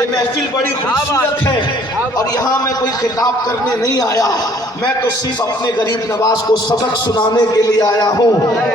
یہ محفل بڑی خوبصورت ہے اور یہاں میں کوئی خطاب کرنے نہیں آیا، میں تو صرف اپنے غریب نواز کو سبق سنانے کے لیے آیا ہوں۔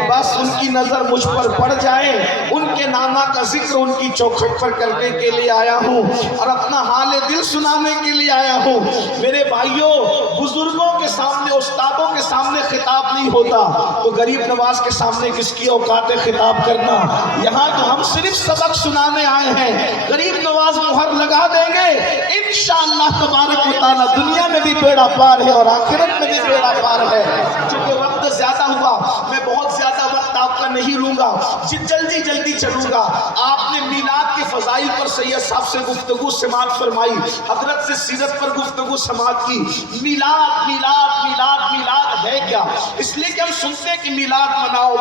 بس ان کی نظر مجھ پر پڑ جائے، ان کے نانا کا ذکر ان کی چوکھٹ پر کرنے کے لیے آیا ہوں اور اپنا حال دل سنانے کے لیے آیا ہوں۔ میرے بھائیوں، بزرگوں کے سامنے، استادوں کے سامنے خطاب نہیں ہوتا تو غریب نواز کے سامنے کس کی اوقات خطاب کرنا؟ یہاں تو ہم صرف سبق سنانے آئے ہیں، غریب نواز مہر لگا دیں گے انشاءاللہ تبارک و تعالی۔ دنیا میں بھی بیڑا پار ہے اور آخرت میں بھی بیڑا پار ہے۔ چونکہ وقت زیادہ ہوا، میں بہت زیادہ وقت آپ کا نہیں لوں گا، جلدی چلوں گا۔ آپ نے میلاد کے فضائل پر سید صاحب سے گفتگو سماعت فرمائی، حضرت سے سیرت پر گفتگو سماعت کی۔ میلاد ہے کیا؟ اس لیے کہ ہم سنتے ہیں کہ میلاد مناؤ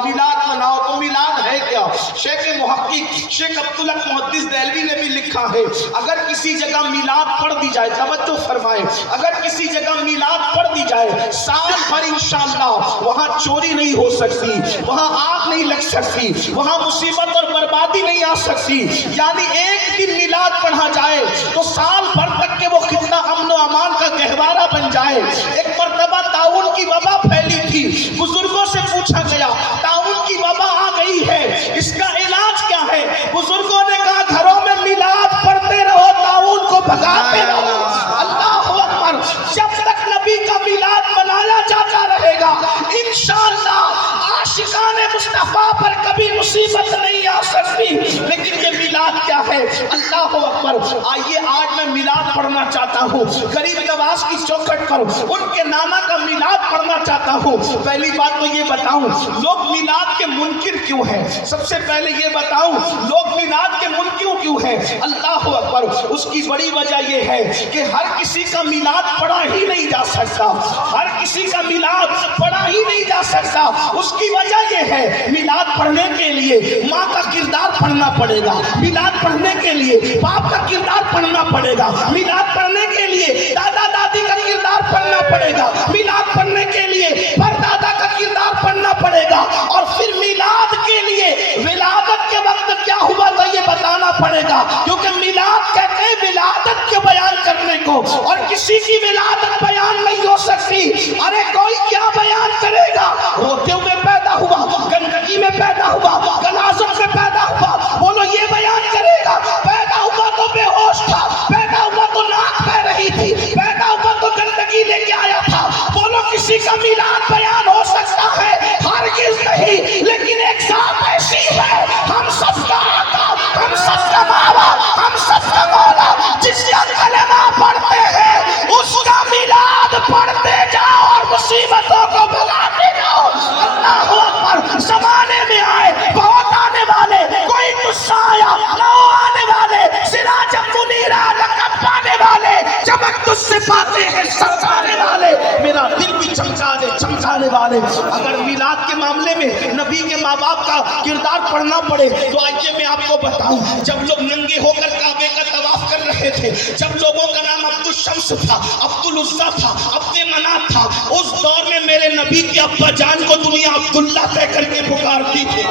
تو میلاد ہے کیا؟ شیخ محقق شیخ عبدالحق محدث دہلوی نے بھی لکھا ہے، اگر کسی جگہ میلاد پڑھ دی جائے، توجہ فرمائے، اگر کسی جگہ میلاد پڑھ دی جائے، سال بھر انشاءاللہ وہاں چوری نہیں ہو سکتی، وہاں آگ نہیں لگ سکتی، وہاں مصیبت اور بربادی نہیں آ سکتی۔ یعنی ایک دن میلاد پڑھا جائے تو سال بھر تک کے وہ خطہ امن و امان کا گہوارہ بن جائے۔ ایک مرتبہ طاعون کی وبا پھیلی تھی، بزرگوں سے پوچھا گیا طاعون کی وبا آ گئی ہے، اس کا علاج کیا ہے؟ بزرگوں نے کہا گھروں میں میلاد پڑھتے رہو، طاعون کو بھگاتے رہو۔ اللہ اکبر، جب تک نبی کا میلاد منایا جاتا رہے گا انشاءاللہ عاشقان مصطفیٰ پر کبھی مصیبت نہیں آ سکتی۔ لیکن یہ میلاد کیا ہے؟ اللہ اکبر۔ آئیے آج میں میلاد پڑھنا چاہتا ہوں، غریب نواز کی چوکھٹ پر ان کے نانا کا میلاد پڑھنا چاہتا ہوں۔ پہلی بات تو یہ بتاؤں لوگ میلاد کے منکر کیوں ہیں؟ سب سے پہلے یہ بتاؤں لوگ میلاد کے منکر کیوں ہیں؟ اللہ اکبر۔ اس کی بڑی وجہ یہ ہے کہ ہر کسی کا میلاد پڑھا ہی نہیں جا سکتا، ہر کسی کا میلاد پڑھا ہی نہیں جا سکتا۔ اس کی وجہ یہ ہے میلاد پڑھنے کے لیے ماں کا کردار پڑھنا پڑے گا، میلاد پڑھنے کے لیے باپ کا کردار پڑھنا پڑے گا، میلاد پڑھنے کے لیے دادا دادی کا کردار پڑھنا پڑے گا، میلاد پڑھنے کے لیے پردادا کا کردار پڑھنا پڑے گا، اور پھر میلاد کے لیے ولادت کے وقت کیا ہوا تھا یہ بتانا پڑے گا، کیونکہ میلاد کہتے ہیں ولادت کے بیان کرنے کو، اور کسی کی ولادت بیان نہیں ہو سکتی۔ ارے کوئی کیا بیان کرے گا؟ روتے ہوئے پیدا ہوا، گندگی میں پیدا ہوا، غلاظت میں پیدا ہوا، بولو یہ بیان کرے گا؟ پیدا ہوا تو بے ہوش تھا، پیدا ہوا تو ناک بہ رہی تھی، پیدا ہوا تو گندگی لے کے آیا تھا، بولو کسی کا میلاد بیان ہو سکتا ہے؟ ہرگز نہیں۔ لیکن ایک ذات ایسی ہے، ہم سب کا آقا، ہم سب کا بابا، ہم سب کا مولا، جس کا کلمہ پڑھتے ہیں اس کا میلاد پڑھتے جاؤ اور مصیبتوں کو بھگاتے جاؤ۔ اللہ اکبر۔ زمانے میں آئے بہت آنے والے، کوئی غصہ آیا نہ آنے والے، سراج منیرہ لقب پانے والے، چمک تجھ سے پاتے ہیں چمکانے والے، میرا دل بھی چمکانے والے۔ اگر میلاد کے معاملے میں نبی کے ماں باپ کا کردار پڑھنا پڑے تو آئیے میں آپ کو بتاؤں، جب لوگ ننگے ہو کر کعبے کا طواف کر رہے تھے، جب لوگوں کا نام عبد الشمس تھا، عبد العزیٰ تھا، عبد منات تھا، اس دور میں میرے نبی کے ابا جان کو دنیا عبداللہ کہہ کر کے پکارتی تھی۔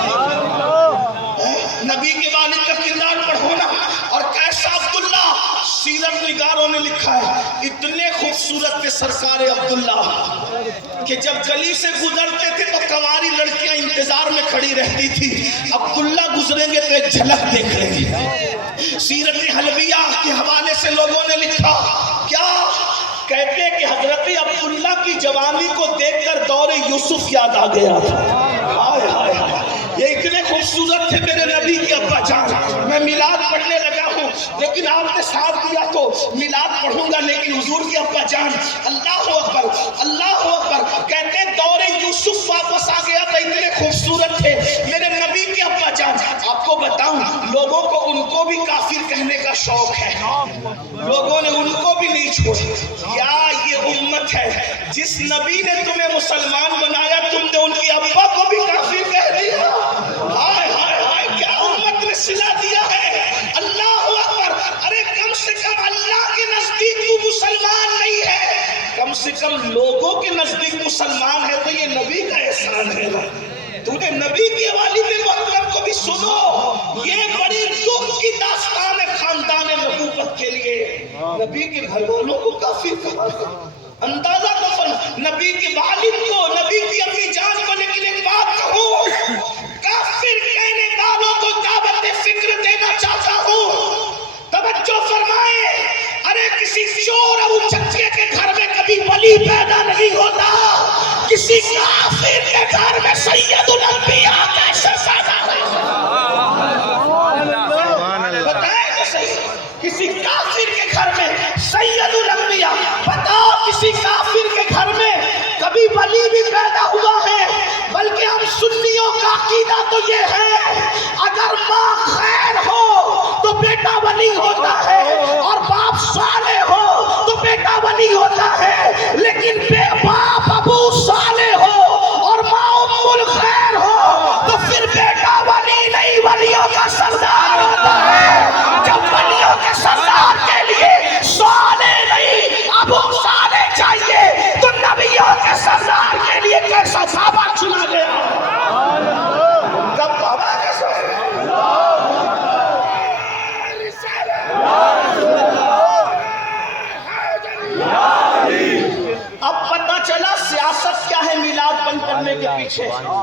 نبی کے والد کا کردار پڑھو نا، اور کیسا عبداللہ؟ سیرت نگاروں نے لکھا ہے اتنے خوبصورت تھے سرکار عبداللہ کہ جب گلی سے گزرتے تھے تو کنواری لڑکیاں انتظار میں کھڑی رہتی تھی، عبداللہ گزریں گے تو ایک جھلک دیکھ لیں گے۔ سیرت حلبیہ کے حوالے سے لوگوں نے لکھا کیا کہتے ہیں کہ حضرت عبداللہ کی جوانی کو دیکھ کر دور یوسف یاد آ گیا تھا۔ ہائے ہائے ہائے، یہ اتنے خوبصورت تھے میرے نبی کے ابا جان۔ میں میلاد پڑھنے لگا ہوں، لیکن آپ نے ساتھ دیا تو میلاد پڑھوں گا، لیکن حضور کے ابا جان اللہ اکبر اللہ اکبر کہتے ہیں دور یوسف واپس آ گیا تھا، اتنے خوبصورت تھے میرے نبی کے ابا جان۔ آپ کو بتاؤں لوگوں کو ان کو بھی کافر کہنے کا شوق ہے، لوگوں نے ان کو بھی نہیں چھوڑا۔ یا یہ امت ہے جس نبی نے تمہیں مسلمان بنایا، تم نے ان کے ابا کو بھی کافر کہہ دیا۔ ہائے ہائے ہائے، کیا امت نے صلہ دیا ہے۔ اللہ اکبر۔ ارے کم سے کم اللہ کے نزدیک تو مسلمان نہیں ہے، کم سے کم لوگوں کے نزدیک مسلمان ہے، تو یہ نبی کا احسان ہے نا۔ تو نے نبی کے والد محترم کو بھی سنو، یہ بڑی دکھ کی داستان ہے خاندان نبوت کے نبی کے گھر والوں کو کافر کہا ہے. اندازہ تو فرما نبی کے والد کو, نبی کی امی جان کو. لیکن ایک بات کہوں, کافر کہنے والوں کو دعوت فکر دینا چاہتا ہوں, توجہ فرمائے. ارے کسی چور اور چچے کے گھر میں کبھی ولی پیدا نہیں ہوتا, کسی کافر کے گھر میں سید الانبیاء کیسے پیدا ہوتا؟ بتائیں تو صحیح, کسی کافر کے گھر میں سید الانبیاء, بتاؤ کسی کافر کے گھر میں کبھی ولی بھی پیدا ہوا ہے؟ بلکہ ہم سنیوں کا عقیدہ تو یہ ہے, اگر ماں خیر ہو تو بیٹا ولی ہوتا ہے, اور باپ صالح ہو تو بیٹا ولی ہوتا ہے. لیکن بے باپ ابو صالح ہو اور ماں ام الخیر ہو تو پھر بیٹا ولی نہیں, ولیوں کا سردار ہوتا ہے. جب ولیوں کے سردار کے لیے صالح نہیں ابو صالح چاہیے, تو نبیوں کے سردار کے لیے کیسا صحابہ چنا گیا؟ کب بابا کیسا ہے؟ اب پتہ چلا سیاست کیا ہے میلاد بند کرنے کے پیچھے.